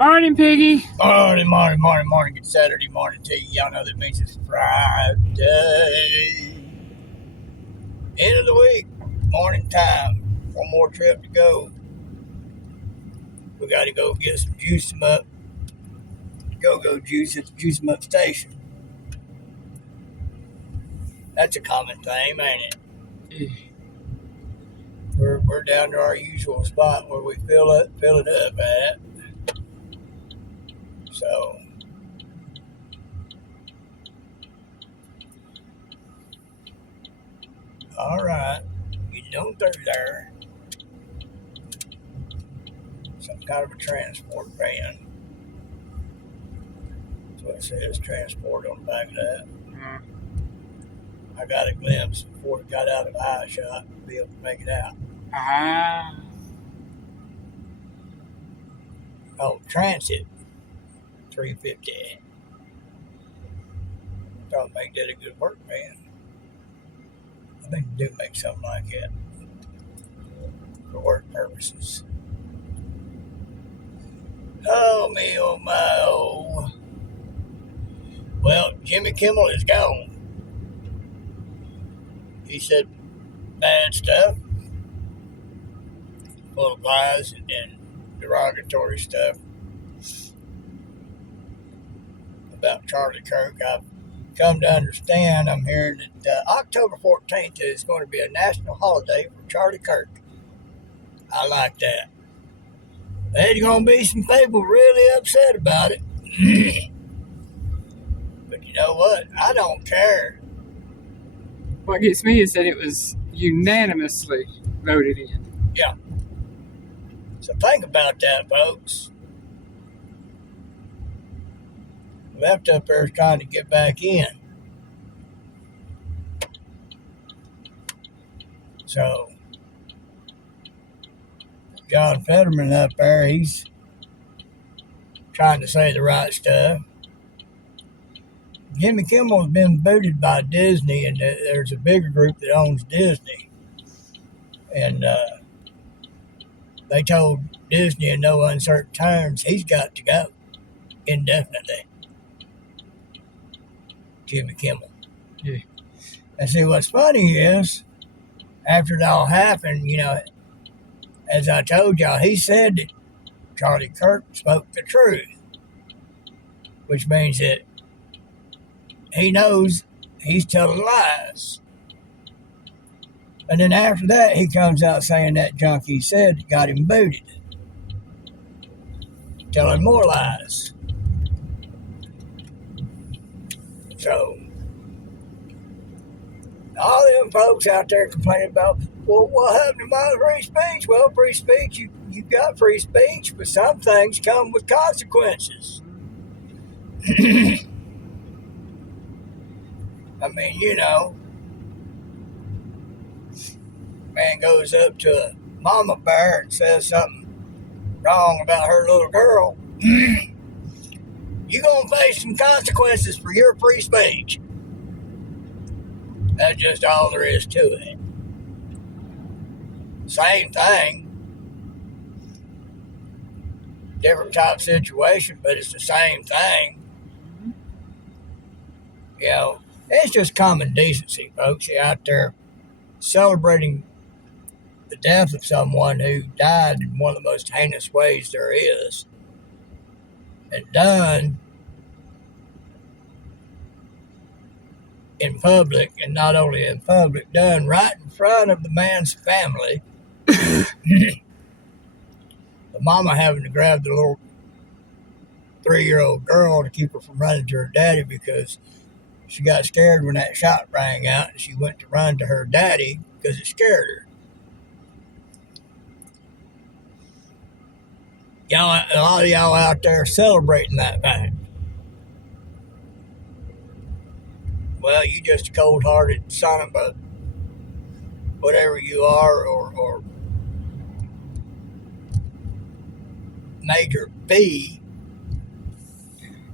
Morning, Piggy. Morning. Good Saturday morning to you. Y'all know that means it's Friday. End of the week. Morning time. One more trip to go. We got to go get some juice them up. Go juice at the juice them up station. That's a common theme, ain't it? We're down to our usual spot where we fill it up at. So all right, getting on through there. Some kind of a transport van. That's what it says, transport on the back of that. I got a glimpse before it got out of eye shot to be able to make it out. Oh, Transit 350. Thought make that a good work van. I think they do make something like that for work purposes. Oh, me, oh, my, oh. Well, Jimmy Kimmel is gone. He said bad stuff, full of lies and derogatory stuff about Charlie Kirk. I've come to understand, I'm hearing that October 14th is going to be a national holiday for Charlie Kirk. I like that. There's going to be some people really upset about it. But you know what? I don't care. What gets me is that it was unanimously voted in. Yeah. So think about that, folks. Left up there is trying to get back in. So John Fetterman up there, he's trying to say the right stuff. Jimmy Kimmel has been booted by Disney, and there's a bigger group that owns Disney. And they told Disney in no uncertain terms he's got to go indefinitely. Jimmy Kimmel. Yeah. And see, what's funny is, after it all happened, you know, as I told y'all, he said that Charlie Kirk spoke the truth, which means that he knows he's telling lies. And then after that, he comes out saying that junk he said got him booted, telling more lies. So, all them folks out there complaining about, well, what happened to my free speech? Well, free speech, you got free speech, but some things come with consequences. I mean, you know, man goes up to a mama bear and says something wrong about her little girl. You're going to face some consequences for your free speech. That's just all there is to it. Same thing. Different type situation, but it's the same thing. You know, it's just common decency, folks. You're out there celebrating the death of someone who died in one of the most heinous ways there is. And done in public, and not only in public, done right in front of the man's family. The mama having to grab the little 3-year-old girl to keep her from running to her daddy because she got scared when that shot rang out, and she went to run to her daddy because it scared her. Y'all, a lot of y'all out there celebrating that fact. Well, you just a cold-hearted son of a whatever you are, or Major B.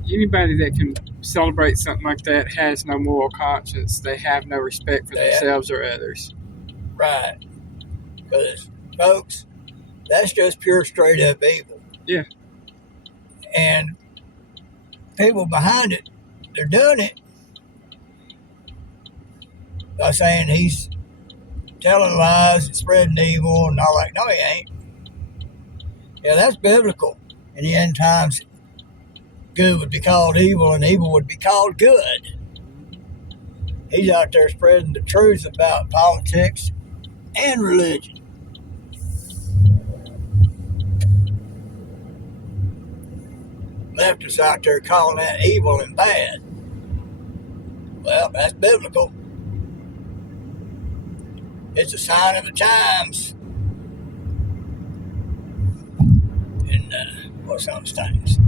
Anybody that can celebrate something like that has no moral conscience. They have no respect for themselves or others. Right. Because, folks, that's just pure straight-up evil. Yeah. And people behind it, they're doing it by saying he's telling lies and spreading evil, and all that. No, he ain't. Yeah, that's biblical. In the end times, good would be called evil and evil would be called good. He's out there spreading the truth about politics and religion. Leftists out there calling that evil and bad. Well, that's biblical. It's a sign of the times. And what's those things?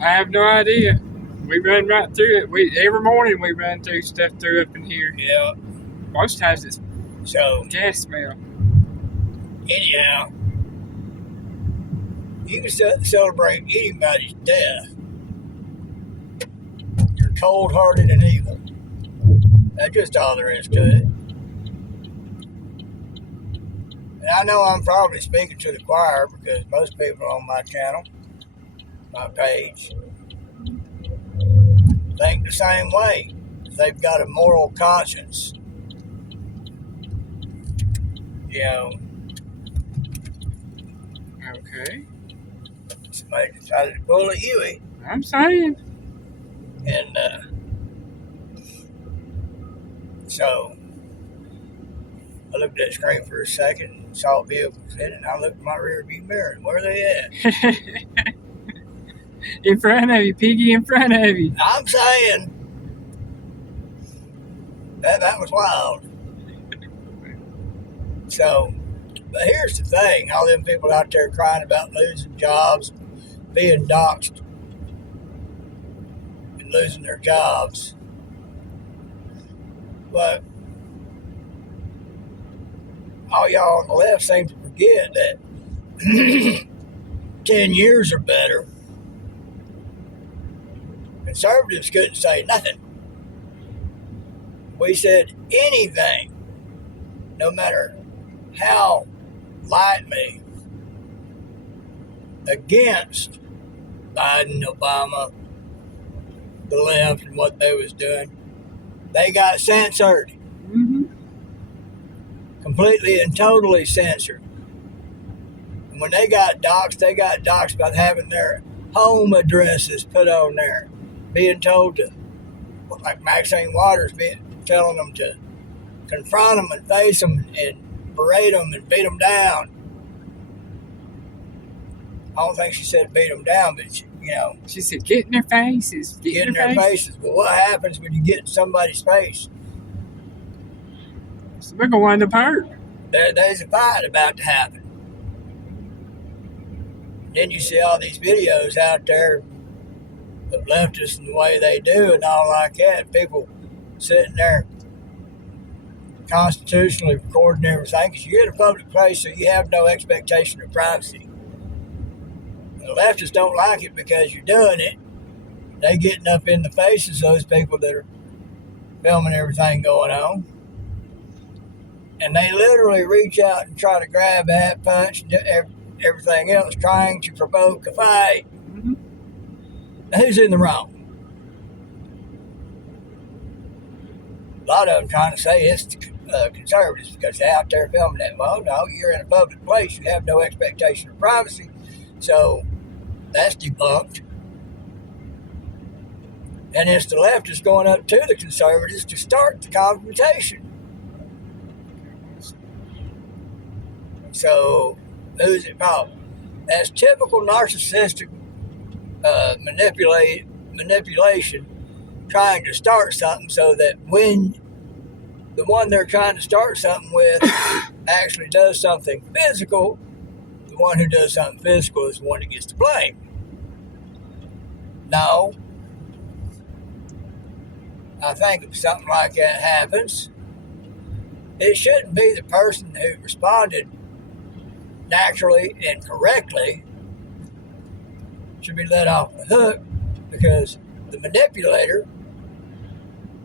I have no idea. We run right through it. Every morning we run through stuff through up in here. Yeah. Most times it's So gas smell. anyhow, you can celebrate anybody's death. You're cold-hearted and evil. That's just all there is to it. And I know I'm probably speaking to the choir because most people on my channel, my page, think the same way. They've got a moral conscience. You know, Okay. somebody decided to pull a Huey, I'm saying. and so I looked at the screen for a second and saw vehicles in it, and I looked at my rear view mirror, and where are they at? In front of you, Piggy, in front of you. I'm saying that was wild. So, but here's the thing, all them people out there crying about losing jobs, being doxxed, and losing their jobs. But all y'all on the left seem to forget that 10 years or better, conservatives couldn't say nothing. We said anything, no matter how lightly, against Biden, Obama, the left, and what they was doing. They got censored. Mm-hmm. Completely and totally censored. And when they got doxxed by having their home addresses put on there, being told to, like Maxine Waters telling them to confront them and face them and berate them and beat them down. I don't think she said beat them down, but she said get in their faces. Get in their faces. But what happens when you get in somebody's face? We're going to wind up hurt. There's a fight about to happen. Then you see all these videos out there of leftists and the way they do and all like that. People sitting there constitutionally recording everything because you're in a public place, so you have no expectation of privacy. The leftists don't like it because you're doing it. They getting up in the faces of those people that are filming everything going on. And they literally reach out and try to grab that, punch, everything else, trying to provoke a fight. Mm-hmm. Now, who's in the wrong? A lot of them trying to say it's the conservatives because they're out there filming that. Well, no, you're in a public place. You have no expectation of privacy. So that's debunked. And it's the leftists going up to the conservatives to start the confrontation. So who's it called? That's typical narcissistic manipulation, trying to start something so that when the one they're trying to start something with actually does something physical, the one who does something physical is the one that gets to blame. No. I think if something like that happens, it shouldn't be the person who responded naturally and correctly should be let off the hook because the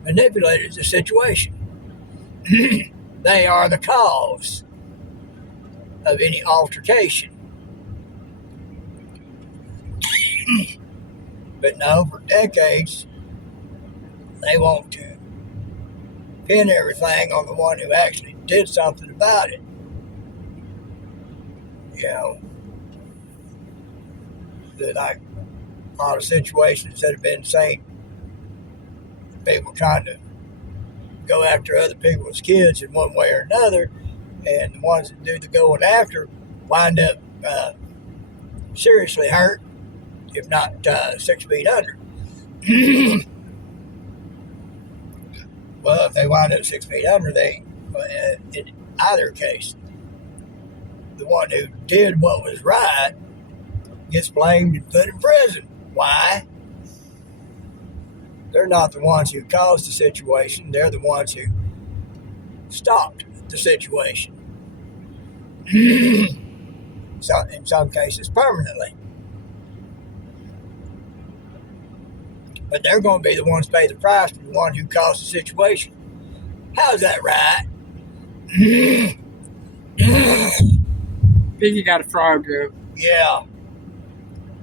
manipulated the situation. They are the cause of any altercation. But no, for decades, they want to pin everything on the one who actually did something about it. You know, like a lot of situations that have been seen, people trying to go after other people's kids in one way or another, and the ones that do the going after wind up seriously hurt, if not 6 feet under. Well, if they wind up 6 feet under, in either case, the one who did what was right gets blamed and put in prison. Why? They're not the ones who caused the situation. They're the ones who stopped the situation. So, in some cases, permanently. But they're going to be the ones who pay the price for the one who caused the situation. How's that right? Piggy got a frog joke. Yeah.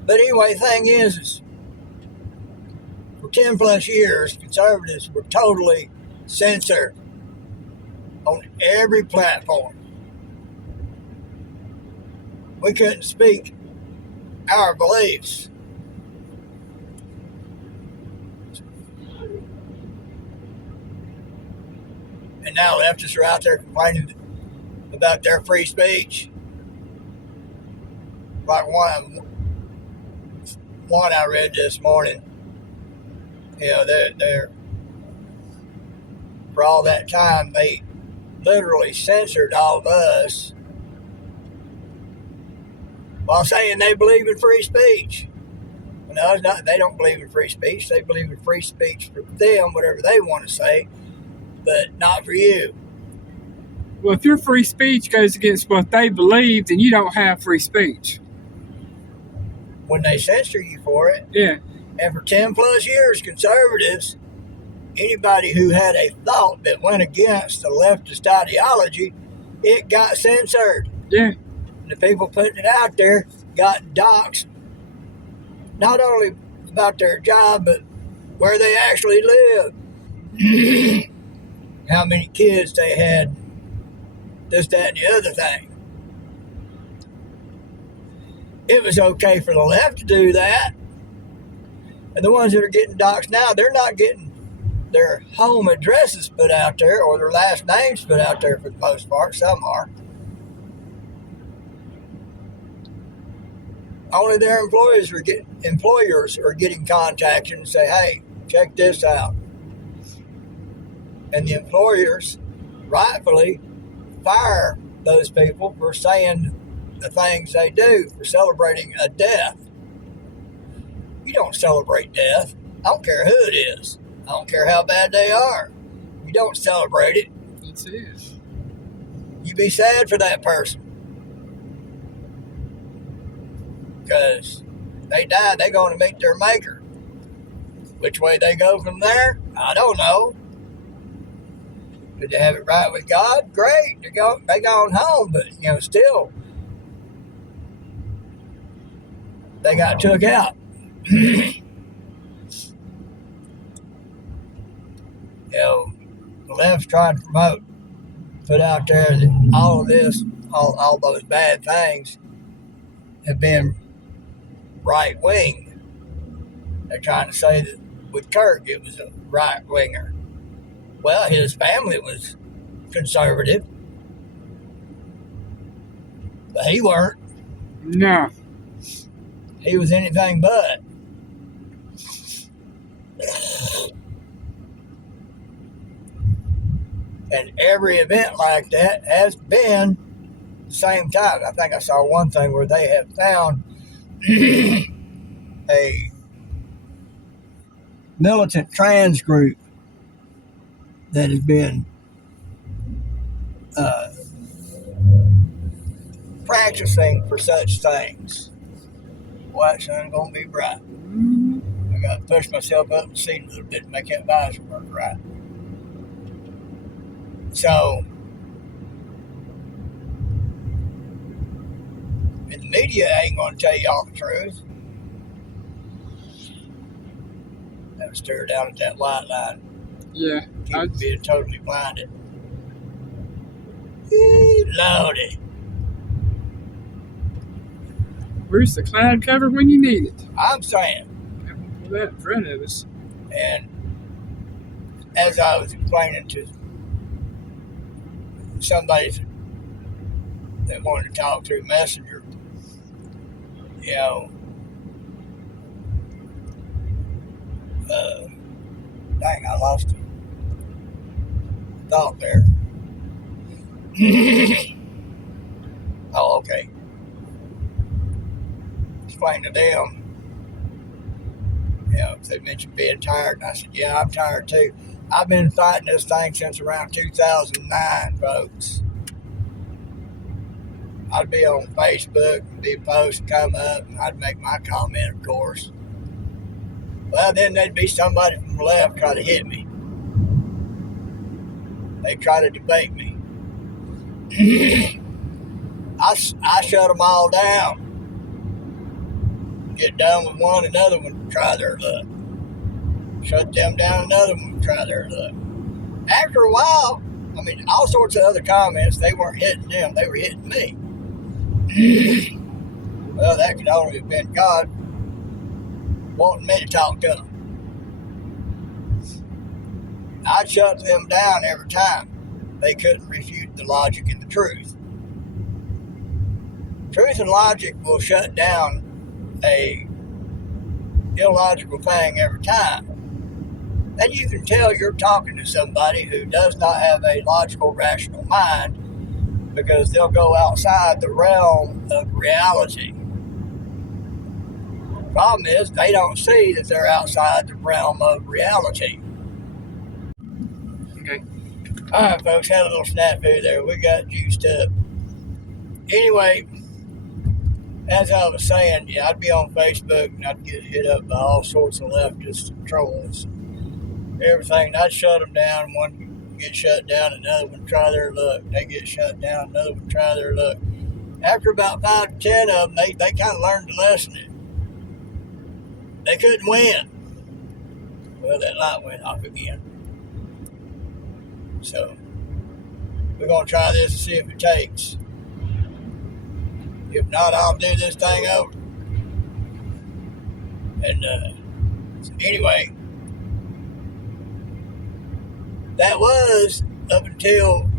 But anyway, the thing is for 10 plus years, conservatives were totally censored on every platform. We couldn't speak our beliefs. And now leftists are out there complaining about their free speech. Like one I read this morning, you know, they're for all that time they literally censored all of us while saying they believe in free speech. No, it's not. They don't believe in free speech. They believe in free speech for them, whatever they want to say, but not for you. Well, if your free speech goes against what they believe, then you don't have free speech. When they censor you for it. Yeah. And for 10 plus years, conservatives, anybody who had a thought that went against the leftist ideology, it got censored. Yeah. And the people putting it out there got doxxed, not only about their job, but where they actually live. How many kids they had, this, that, and the other thing. It was okay for the left to do that. And the ones that are getting doxxed now, they're not getting their home addresses put out there or their last names put out there for the most part. Some are. Only their employers are getting contacted and say, hey, check this out. And the employers rightfully fire those people for saying the things they do, for celebrating a death. You don't celebrate death. I don't care who it is. I don't care how bad they are. You don't celebrate it. That's it. You be sad for that person. Because they died, they're going to meet their maker. Which way they go from there, I don't know. Did they have it right with God? Great. They gone home, but still they got took out. The left's trying to put out there that all of this, all those bad things have been right wing. They're trying to say that with Kirk it was a right winger. Well, his family was conservative, but he weren't. No. He was anything but. And every event like that has been the same time. I think I saw one thing where they have found a militant trans group that has been practicing for such things. Well, that sun's going to be bright. I got to push myself up the seat a little bit to make that visor work right. So, and the media ain't going to tell you all the truth. That was staring down at that white line. Yeah. Keep being totally blinded. Lordy. Where's the cloud cover when you need it? I'm saying. Put that in front of us. And as I was explaining to somebody that wanted to talk through Messenger, dang, I lost a thought there. Oh, okay. Explain to them. They mentioned being tired, and I said, yeah, I'm tired too. I've been fighting this thing since around 2009, folks. I'd be on Facebook, and be a post come up, and I'd make my comment, of course. Well, then there'd be somebody from the left try to hit me. They'd try to debate me. I shut them all down. Get done with one, another one try their luck. Shut them down, another one try their luck. After a while, all sorts of other comments, they weren't hitting them, they were hitting me. Well, that could only have been God wanting me to talk to them. I'd shut them down every time. They couldn't refute the logic and the truth. Truth and logic will shut down a illogical thing every time. Then you can tell you're talking to somebody who does not have a logical, rational mind, because they'll go outside the realm of reality. The problem is they don't see that they're outside the realm of reality. Okay. All right, folks, had a little snafu there. We got juiced up. Anyway, as I was saying, yeah, I'd be on Facebook and I'd get hit up by all sorts of leftists and trolls and everything. And I'd shut them down. One would get shut down, another one try their luck. They get shut down, another one try their luck. After about 5 to 10 of them, they kind of learned the lesson. They couldn't win. Well, that light went off again. So, we're going to try this and see if it takes. If not, I'll do this thing over. And so anyway, that was up until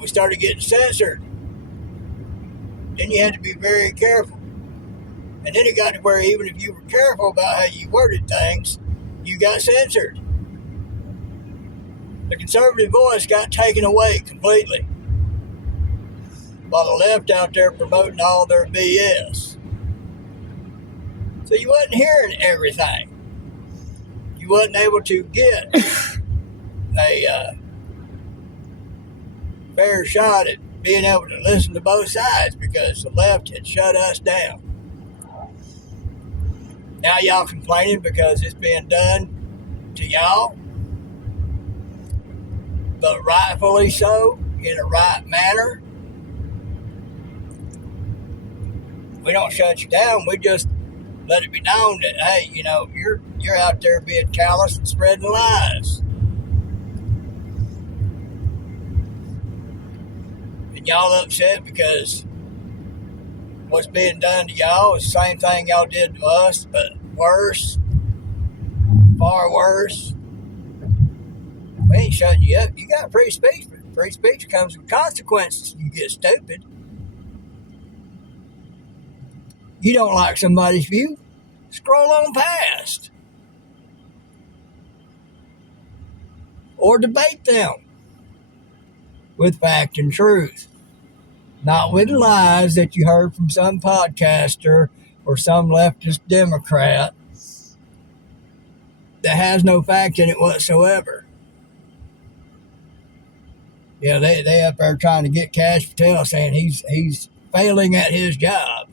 we started getting censored. Then you had to be very careful. And then it got to where even if you were careful about how you worded things, you got censored. The conservative voice got taken away completely, while the left out there promoting all their BS. So you wasn't hearing everything. You wasn't able to get a fair shot at being able to listen to both sides, because the left had shut us down. Now y'all complaining because it's being done to y'all, but rightfully so, in a right manner. We don't shut you down. We just let it be known that, hey, you're out there being callous and spreading lies. And y'all upset because what's being done to y'all is the same thing y'all did to us, but worse. Far worse. We ain't shutting you up. You got free speech, but free speech comes with consequences. You get stupid. You don't like somebody's view? Scroll on past. Or debate them with fact and truth. Not with lies that you heard from some podcaster or some leftist Democrat that has no fact in it whatsoever. Yeah, they up there trying to get Cash Patel, saying he's failing at his job.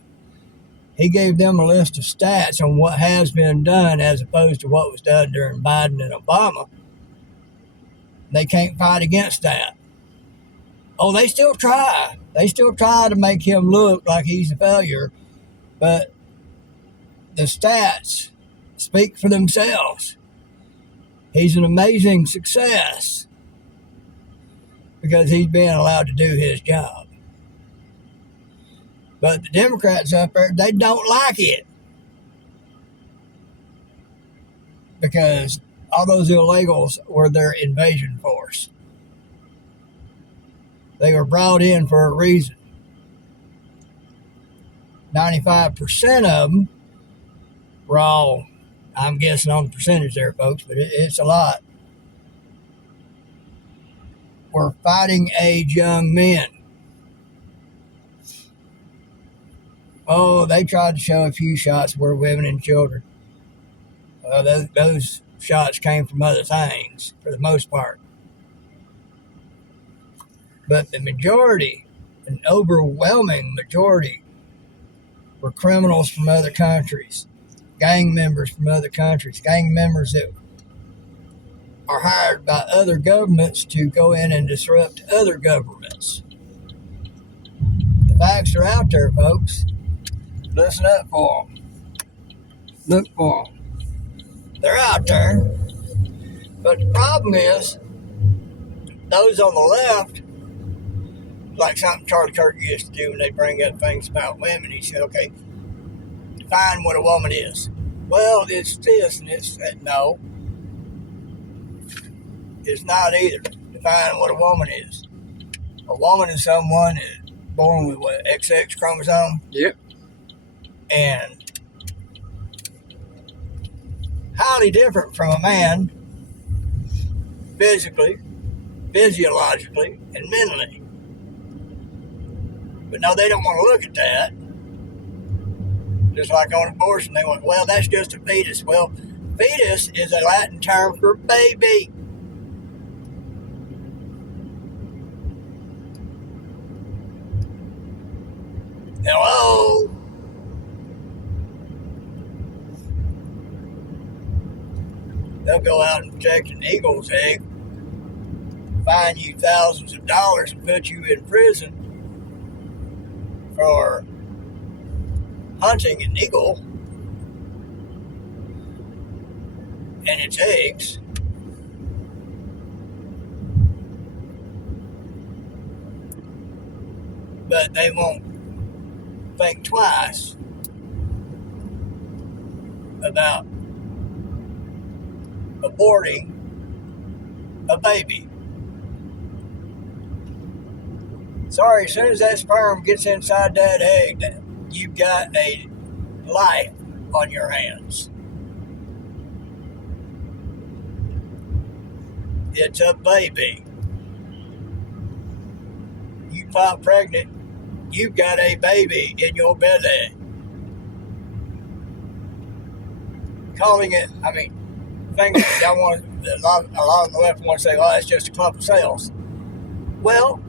He gave them a list of stats on what has been done as opposed to what was done during Biden and Obama. They can't fight against that. Oh, they still try. They still try to make him look like he's a failure. But the stats speak for themselves. He's an amazing success because he's being allowed to do his job. But the Democrats up there, they don't like it because all those illegals were their invasion force. They were brought in for a reason. 95% of them were all, I'm guessing on the percentage there, folks, but it's a lot, were fighting age young men. Oh, they tried to show a few shots were women and children. Those shots came from other things for the most part. But the majority, an overwhelming majority, were criminals from other countries, gang members from other countries, gang members that are hired by other governments to go in and disrupt other governments. The facts are out there, folks. Listen up for them. Look for them. They're out there. But the problem is, those on the left, like something Charlie Kirk used to do when they bring up things about women, he said, okay, define what a woman is. Well, it's this and it's that. No. It's not either. Define what a woman is. A woman is someone that's born with what, XX chromosome? Yep. And highly different from a man physically, physiologically, and mentally. But no, they don't want to look at that. Just like on abortion, they want, well, that's just a fetus. Well, fetus is a Latin term for baby. Hello? They'll go out and protect an eagle's egg, fine you thousands of dollars, and put you in prison for hunting an eagle and its eggs. But they won't think twice about aborting a baby. Sorry, as soon as that sperm gets inside that egg, you've got a life on your hands. It's a baby. You pop pregnant, you've got a baby in your belly. Calling it, things y'all want, a lot of the left want to say, oh, it's just a clump of cells. Well,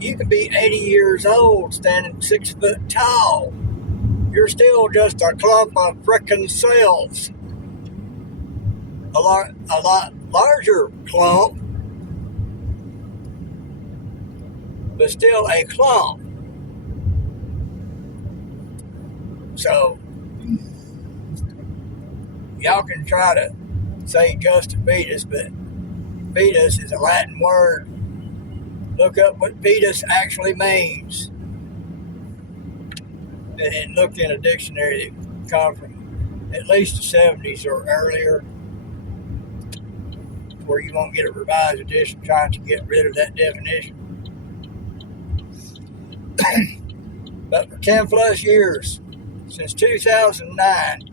you could be 80 years old, standing 6 foot tall. You're still just a clump of frickin' cells. A lot larger clump, but still a clump. So, y'all can try to say JustaPiddlin, but fetus is a Latin word. Look up what fetus actually means. And look in a dictionary that come from at least the 70s or earlier, where you won't get a revised edition trying to get rid of that definition. But for 10 plus years, since 2009,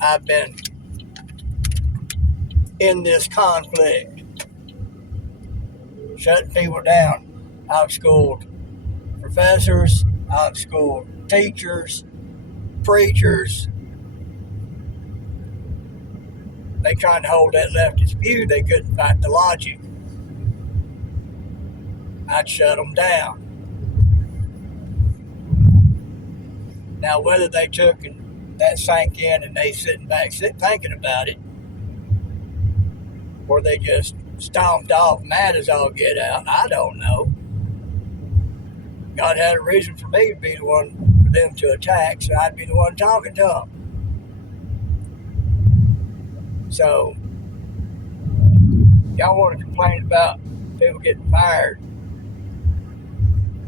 I've been in this conflict, shutting people down. I've schooled professors, I've schooled teachers, preachers. They tried to hold that leftist view. They couldn't fight the logic. I'd shut them down. Now, whether they took and that sank in and they sitting back thinking about it, or they just stomped off mad as all get out, I don't know. God had a reason for me to be the one for them to attack, so I'd be the one talking to them. So, y'all want to complain about people getting fired.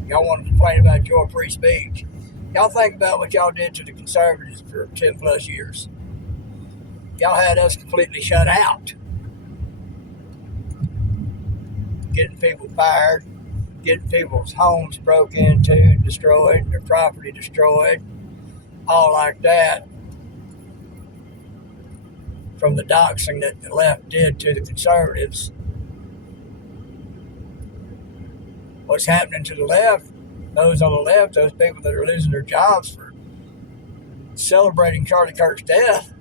Y'all want to complain about your free speech. Y'all think about what y'all did to the conservatives for 10 plus years. Y'all had us completely shut out. Getting people fired, getting people's homes broke into, destroyed, their property destroyed, all like that. From the doxing that the left did to the conservatives. What's happening to the left, those on the left, those people that are losing their jobs for celebrating Charlie Kirk's death,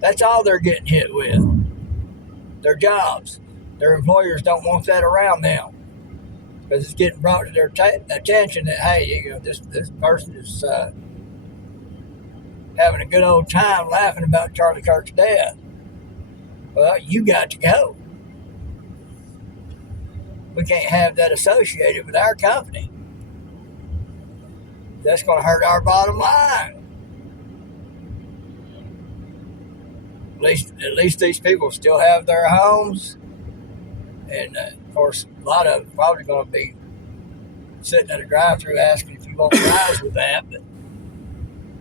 that's all they're getting hit with. Their jobs. Their employers don't want that around them because it's getting brought to their attention that, hey, you know, this person is having a good old time laughing about Charlie Kirk's death. Well, you got to go. We can't have that associated with our company. That's going to hurt our bottom line. At least these people still have their homes. And, of course, a lot of them probably going to be sitting at a drive-thru asking if you want fries with that. But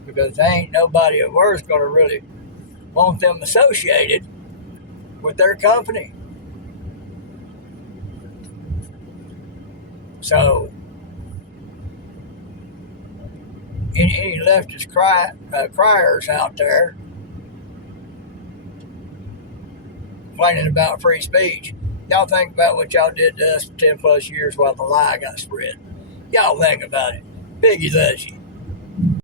because there ain't nobody at work going to really want them associated with their company. So, any leftist criers out there complaining about free speech, y'all think about what y'all did to us for 10 plus years while the lie got spread. Y'all think about it. Piggy loves you.